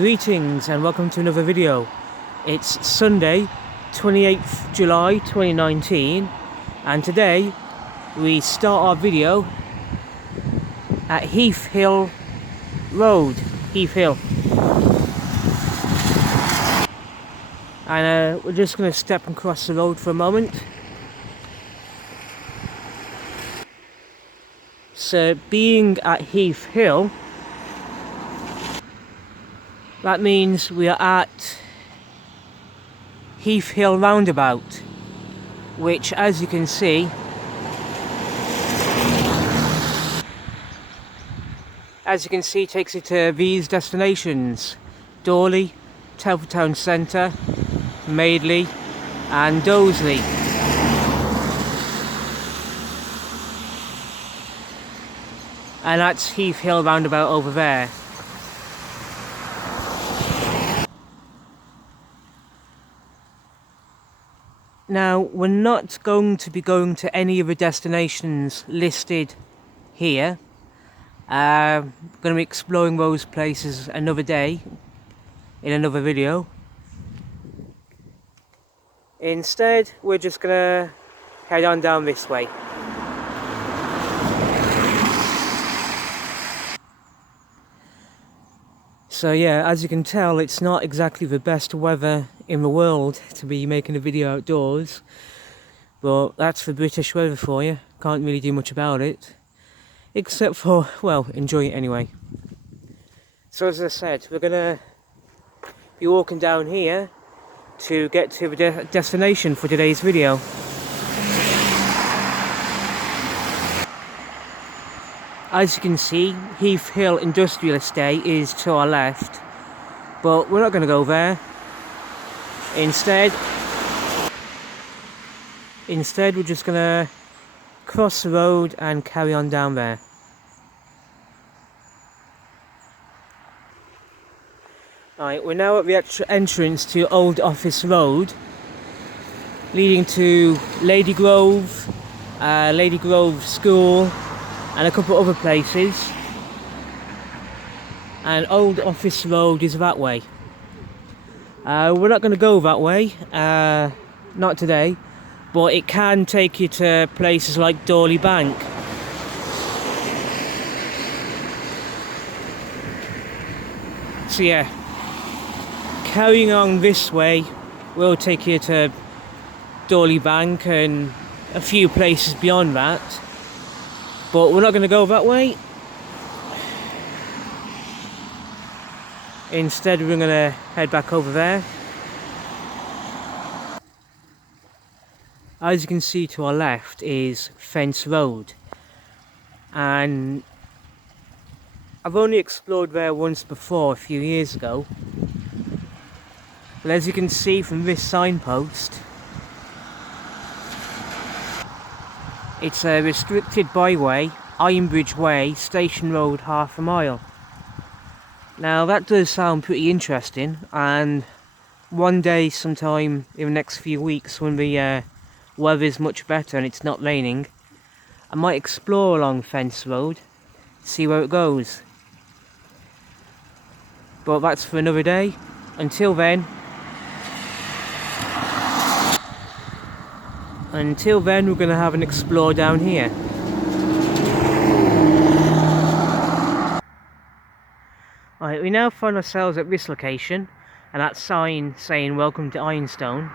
Greetings and welcome to another video. It's Sunday, 28th July 2019, and today we start our video at Heath Hill Road, Heath Hill. And we're just going to step across the road for a moment. So being at Heath Hill, that means we are at Heath Hill roundabout, which, as you can see, takes you to these destinations: Lawley, Telford Town Centre, Madeley and Dosley. And that's Heath Hill roundabout over there. Now, we're not going to be going to any of the destinations listed here. We're going to be exploring those places another day, in another video. Instead, we're just going to head on down this way. So yeah, as you can tell, it's not exactly the best weather in the world to be making a video outdoors, but that's the British weather for you. Can't really do much about it, except for, well, enjoy it anyway. So as I said, we're gonna be walking down here to get to the destination for today's video. As you can see, Heath Hill Industrial Estate is to our left, but we're not going to go there. Instead, we're just going to cross the road and carry on down there. Right, we're now at the entrance to Old Office Road, leading to Lady Grove School, and a couple of other places. And Old Office Road is that way. We're not going to go that way, not today, but it can take you to places like Lawley Bank. So yeah, carrying on this way will take you to Lawley Bank and a few places beyond that. But we're not going to go that way. Instead, we're going to head back over there. As you can see to our left is Fence Road. And I've only explored there once before, a few years ago. But as you can see from this signpost, it's a restricted byway, Ironbridge Way, Station Road, half a mile. Now that does sound pretty interesting, and one day sometime in the next few weeks when the weather's much better and it's not raining, I might explore along Fence Road, see where it goes. But that's for another day. Until then, we're going to have an explore down here. Right, we now find ourselves at this location, and that sign saying "Welcome to Ironstone."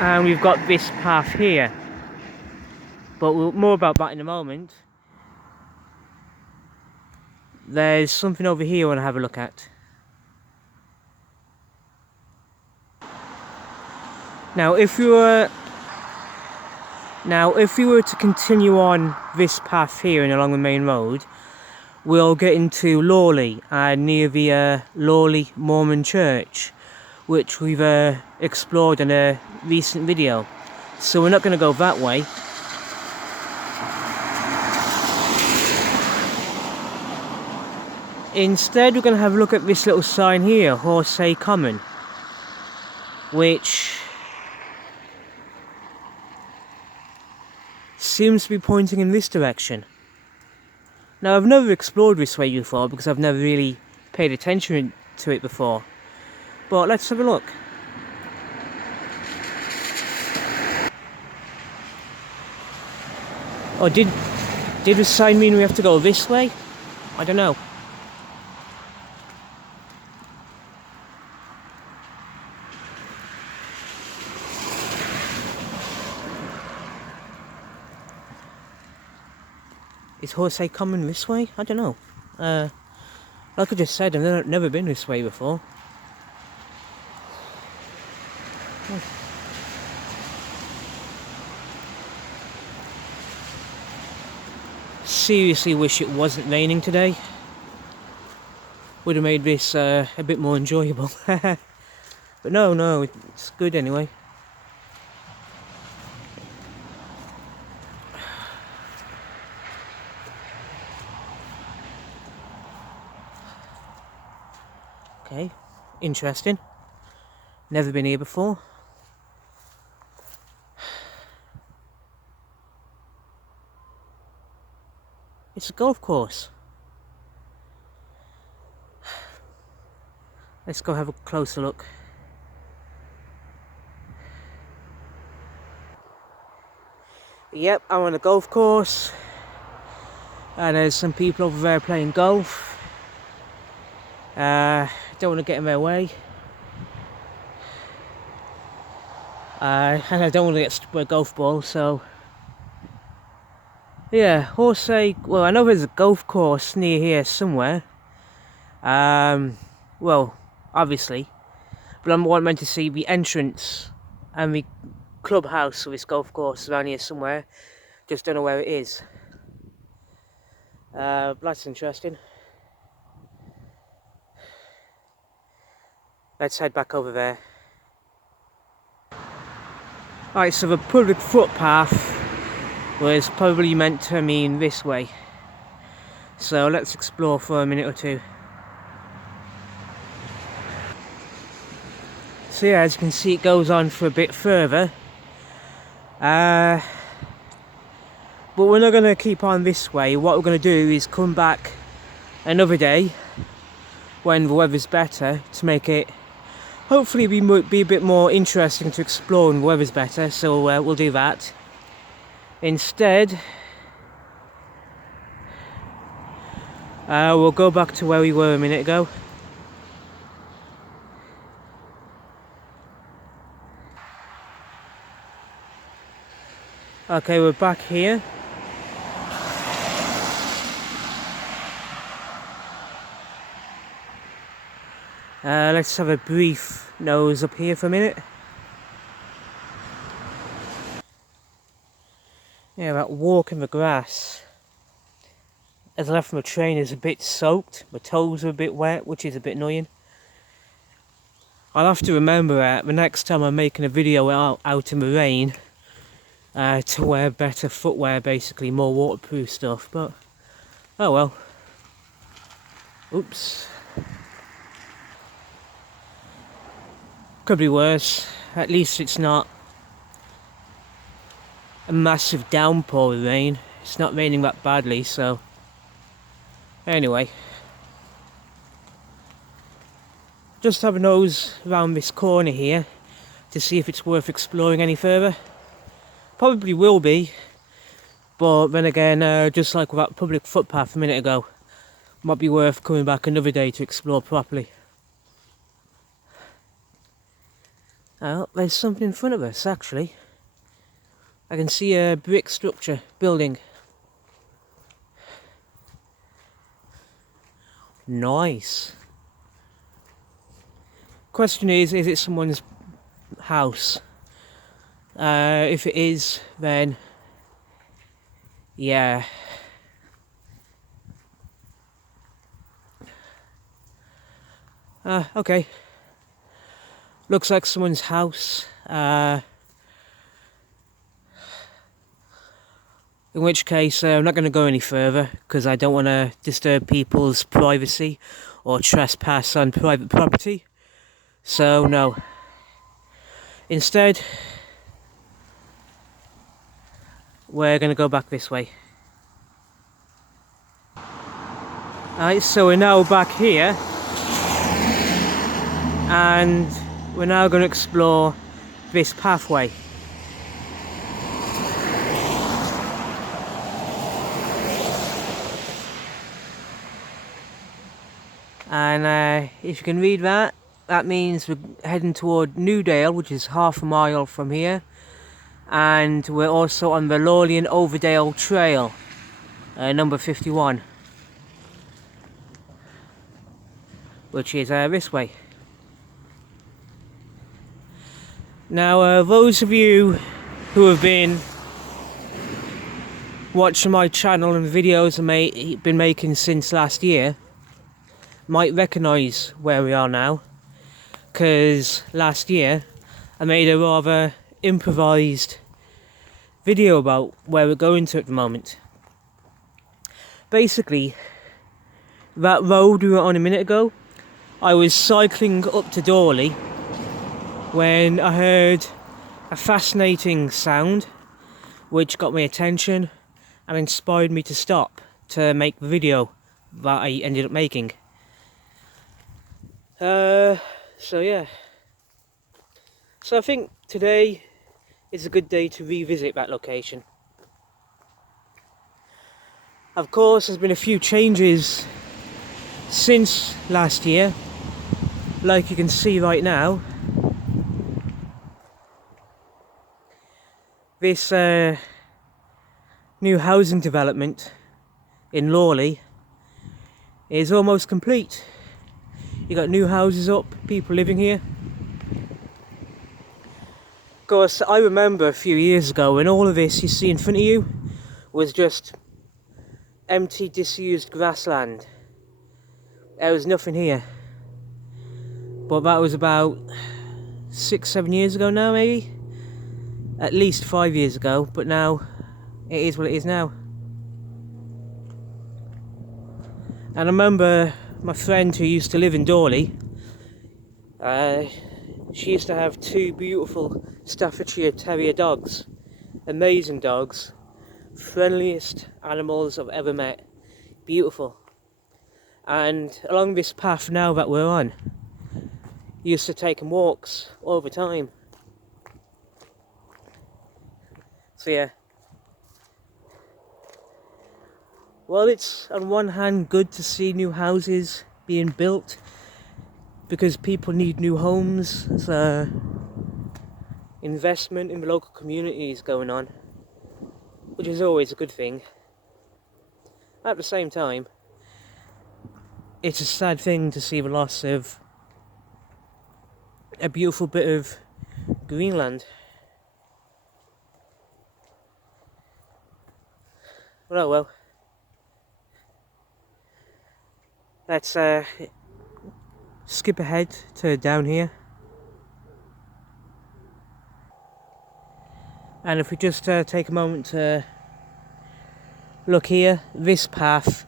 And we've got this path here, but more about that in a moment. There's something over here I want to have a look at. Now, if we were to continue on this path here and along the main road, we'll get into Lawley, near the Lawley Mormon Church, which we've explored in a recent video. So we're not going to go that way. Instead, we're going to have a look at this little sign here, Horsey Common, which seems to be pointing in this direction. Now, I've never explored this way before because I've never really paid attention to it before. But let's have a look. Oh, did the sign mean we have to go this way? I don't know. Is Horsey coming this way? I don't know. Like I just said, I've never been this way before. Seriously wish it wasn't raining today. Would have made this a bit more enjoyable. But no, it's good anyway. Okay, interesting. Never been here before. It's a golf course. Let's go have a closer look. Yep, I'm on a golf course. And there's some people over there playing golf. Don't want to get in their way. And I don't want to get stuck with a golf ball, so... Yeah, Horsey... Well, I know there's a golf course near here somewhere. Well, obviously. But I'm meant to see the entrance and the clubhouse of this golf course around here somewhere. Just don't know where it is. But that's interesting. Let's head back over there. Right, so the public footpath was probably meant to mean this way. So let's explore for a minute or two. So yeah, as you can see, it goes on for a bit further. But we're not going to keep on this way. What we're going to do is come back another day when the weather's better to make it hopefully be a bit more interesting to explore when the weather's better. So we'll do that. Instead, we'll go back to where we were a minute ago. Okay, we're back here. Let's have a brief nose up here for a minute. Yeah, that walk in the grass as I left from the train is a bit soaked. My toes are a bit wet, which is a bit annoying. I'll have to remember the next time I'm making a video out in the rain to wear better footwear, basically more waterproof stuff, but oh well. Oops. Could be worse. At least it's not a massive downpour of rain. It's not raining that badly, so anyway. Just have a nose around this corner here to see if it's worth exploring any further. Probably will be, but then again, just like with that public footpath a minute ago, might be worth coming back another day to explore properly. Oh, there's something in front of us, actually. I can see a brick structure, building. Nice. Question is it someone's house? If it is, then yeah. Okay. Looks like someone's house. In which case, I'm not going to go any further because I don't want to disturb people's privacy or trespass on private property. So no. Instead, we're going to go back this way. Alright, so we're now back here, and we're now going to explore this pathway. And if you can read that, that means we're heading toward Newdale, which is half a mile from here, and we're also on the Lawley and Overdale Trail, number 51, which is this way. Now, those of you who have been watching my channel and videos I've been making since last year might recognise where we are now, because last year I made a rather improvised video about where we're going to at the moment. Basically, that road we were on a minute ago, I was cycling up to Lawley when I heard a fascinating sound which got my attention and inspired me to stop to make the video that I ended up making. So yeah. So I think today is a good day to revisit that location. Of course, there's been a few changes since last year, like you can see right now. This new housing development in Lawley is almost complete. You got new houses up, people living here. Of course, I remember a few years ago when all of this you see in front of you was just empty, disused grassland. There was nothing here. But that was about 6-7 years ago now, maybe? At least 5 years ago, but now it is what it is now. And I remember my friend who used to live in Lawley, she used to have 2 beautiful Staffordshire Terrier dogs. Amazing dogs. Friendliest animals I've ever met. Beautiful. And along this path now that we're on, used to take them walks all the time. So yeah. Well, it's on one hand good to see new houses being built because people need new homes. There's investment in the local communities going on, which is always a good thing. At the same time, it's a sad thing to see the loss of a beautiful bit of Greenland. Well, well. Let's skip ahead to down here. And if we just take a moment to look here, this path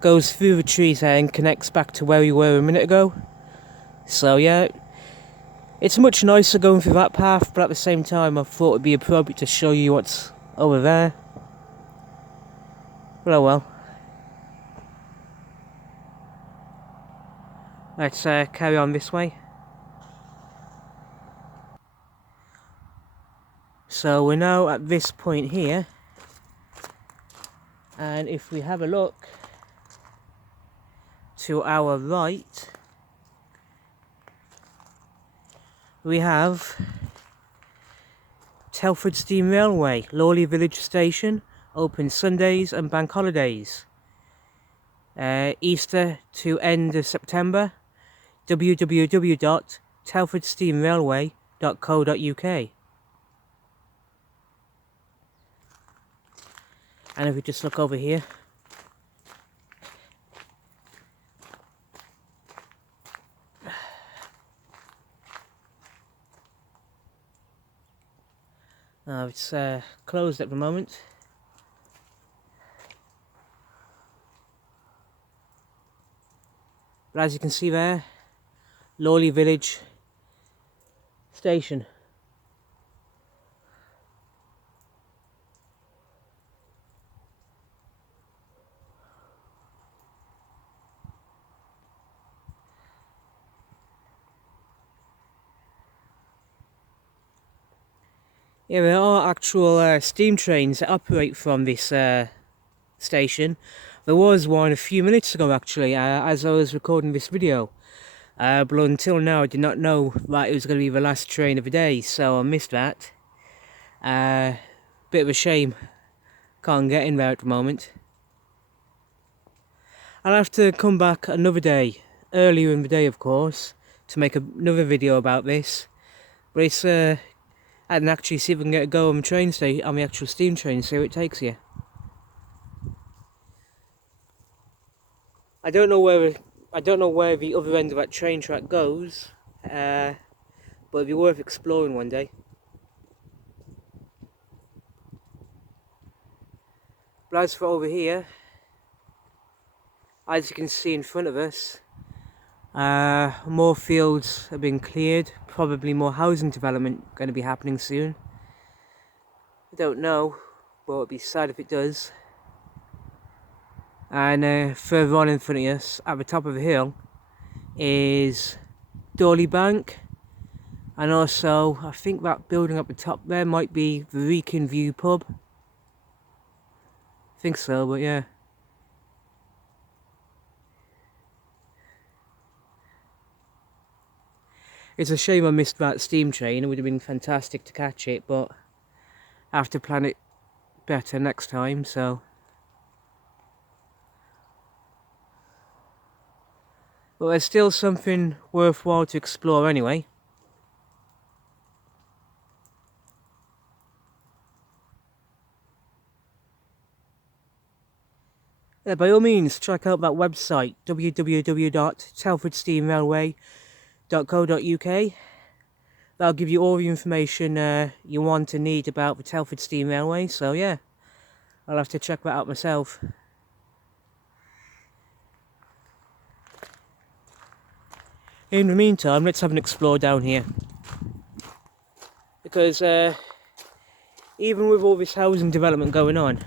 goes through the trees there and connects back to where we were a minute ago. So yeah, it's much nicer going through that path, but at the same time I thought it'd be appropriate to show you what's over there. Well, oh well. Let's carry on this way. So we're now at this point here, and if we have a look to our right, we have Telford Steam Railway, Lawley Village Station, open Sundays and bank holidays. Easter to end of September, www.telfordsteamrailway.co.uk. And if we just look over here, it's closed at the moment. But as you can see there, Lawley Village Station. Yeah, there are actual steam trains that operate from this station. There was one a few minutes ago actually, as I was recording this video. But until now I did not know that it was going to be the last train of the day, so I missed that. Bit of a shame, can't get in there at the moment. I'll have to come back another day, earlier in the day of course, to make another video about this. But it's, I didn't actually see if I can get a go on the train station, on the actual steam train, see where it takes you. I don't know where the other end of that train track goes, but it'd be worth exploring one day. But as for over here, as you can see in front of us, more fields have been cleared, probably more housing development going to be happening soon. I don't know, but it'd be sad if it does. And further on in front of us, at the top of the hill, is Lawley Bank. And also, I think that building up the top there might be the Wrekin View pub. I think so, but yeah. It's a shame I missed that steam train. It would have been fantastic to catch it, but I have to plan it better next time, so. But there's still something worthwhile to explore anyway. Yeah, by all means, check out that website, www.telfordsteamrailway.co.uk. That'll give you all the information you want and need about the Telford Steam Railway, so yeah, I'll have to check that out myself. In the meantime, let's have an explore down here. Because even with all this housing development going on,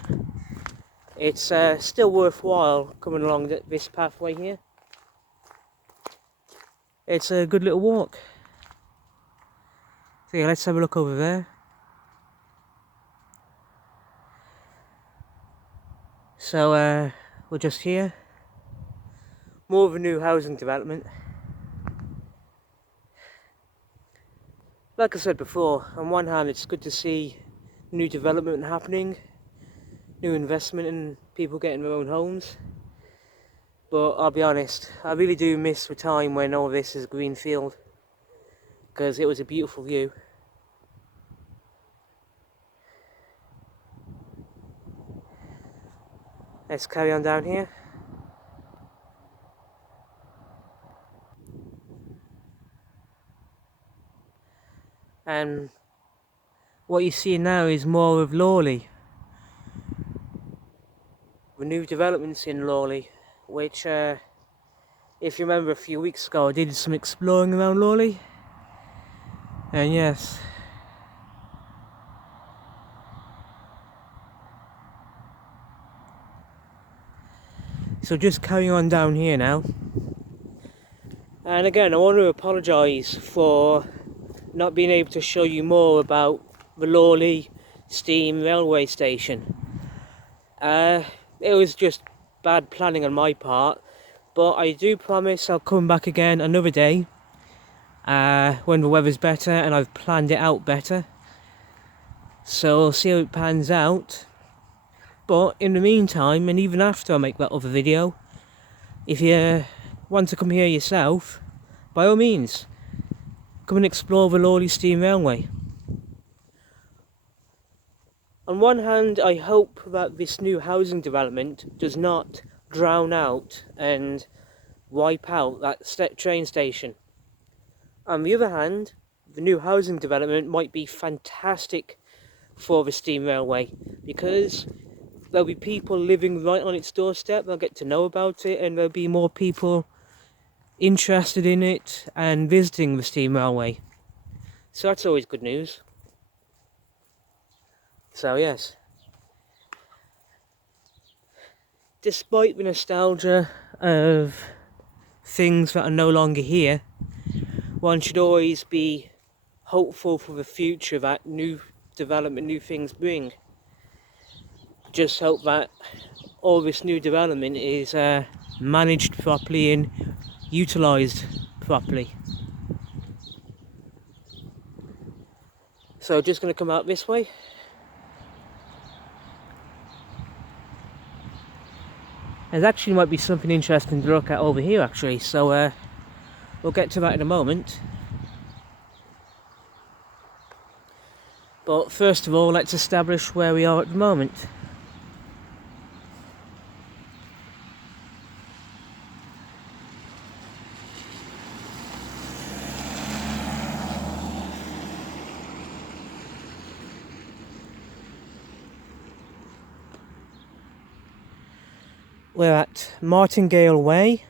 it's still worthwhile coming along this pathway here. It's a good little walk. So yeah, let's have a look over there. So we're just here. More of a new housing development. Like I said before, on one hand it's good to see new development happening, new investment and people getting their own homes. But I'll be honest, I really do miss the time when all this is green field, because it was a beautiful view. Let's carry on down here. And what you see now is more of Lawley. The new developments in Lawley, which if you remember a few weeks ago I did some exploring around Lawley. And yes. So just carrying on down here now. And again, I want to apologise for not being able to show you more about the Lawley Steam Railway Station. It was just bad planning on my part, but I do promise I'll come back again another day when the weather's better and I've planned it out better. So we'll see how it pans out. But in the meantime, and even after I make that other video, if you want to come here yourself, by all means, come and explore the Lawley Steam Railway. On one hand, I hope that this new housing development does not drown out and wipe out that train station. On the other hand, the new housing development might be fantastic for the steam railway, because there'll be people living right on its doorstep, they'll get to know about it, and there'll be more people interested in it and visiting the steam railway. So that's always good news. So yes, despite the nostalgia of things that are no longer here, one should always be hopeful for the future that new development new things bring. Just hope that all this new development is managed properly and utilised properly. So just going to come out this way. There actually might be something interesting to look at over here actually, so we'll get to that in a moment. But first of all, let's establish where we are at the moment. We're at Martingale Way,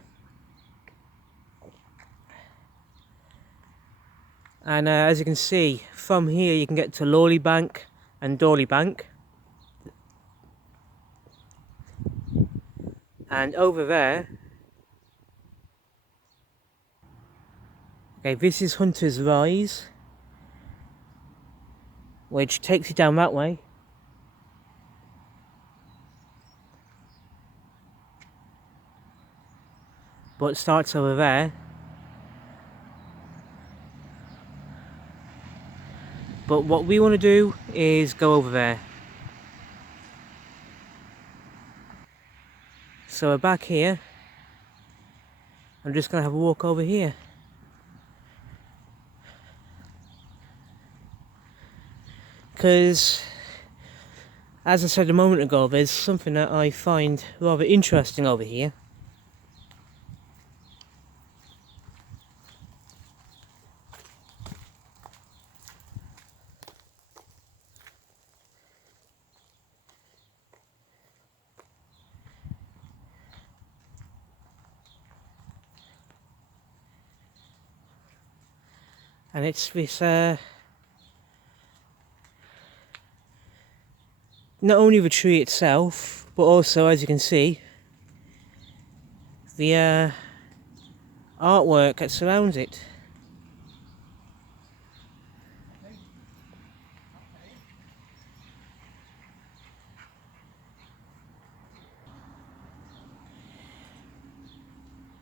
and as you can see from here you can get to Lawley Bank and Lawley Bank, and over there, okay, this is Hunter's Rise, which takes you down that way. But it starts over there. But what we want to do is go over there. So we're back here. I'm just going to have a walk over here. Because, as I said a moment ago, there's something that I find rather interesting over here. And it's this, not only the tree itself, but also, as you can see, the artwork that surrounds it.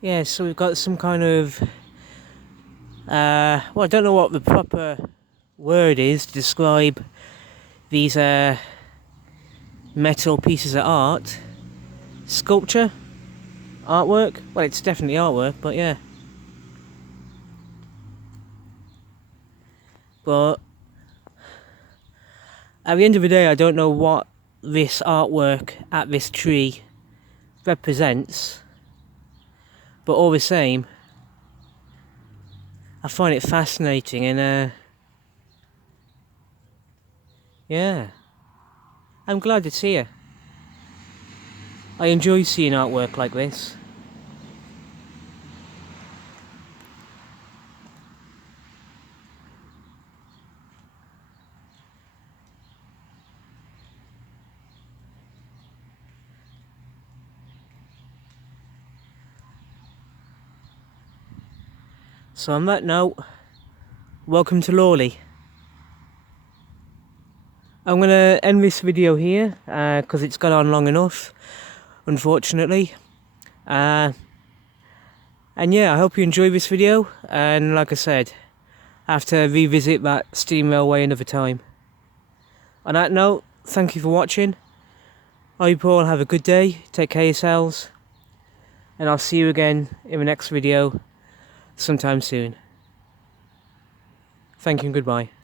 Yeah, so we've got some kind of well, I don't know what the proper word is to describe these metal pieces of art. Sculpture? Artwork? Well, it's definitely artwork, but yeah. But at the end of the day, I don't know what this artwork at this tree represents, but all the same, I find it fascinating, and yeah, I'm glad it's here. I enjoy seeing artwork like this. So on that note, welcome to Lawley. I'm going to end this video here because it's gone on long enough, unfortunately. And yeah, I hope you enjoyed this video, and like I said, I have to revisit that steam railway another time. On that note, thank you for watching. I hope you all have a good day, take care of yourselves, and I'll see you again in the next video sometime soon. Thank you and goodbye.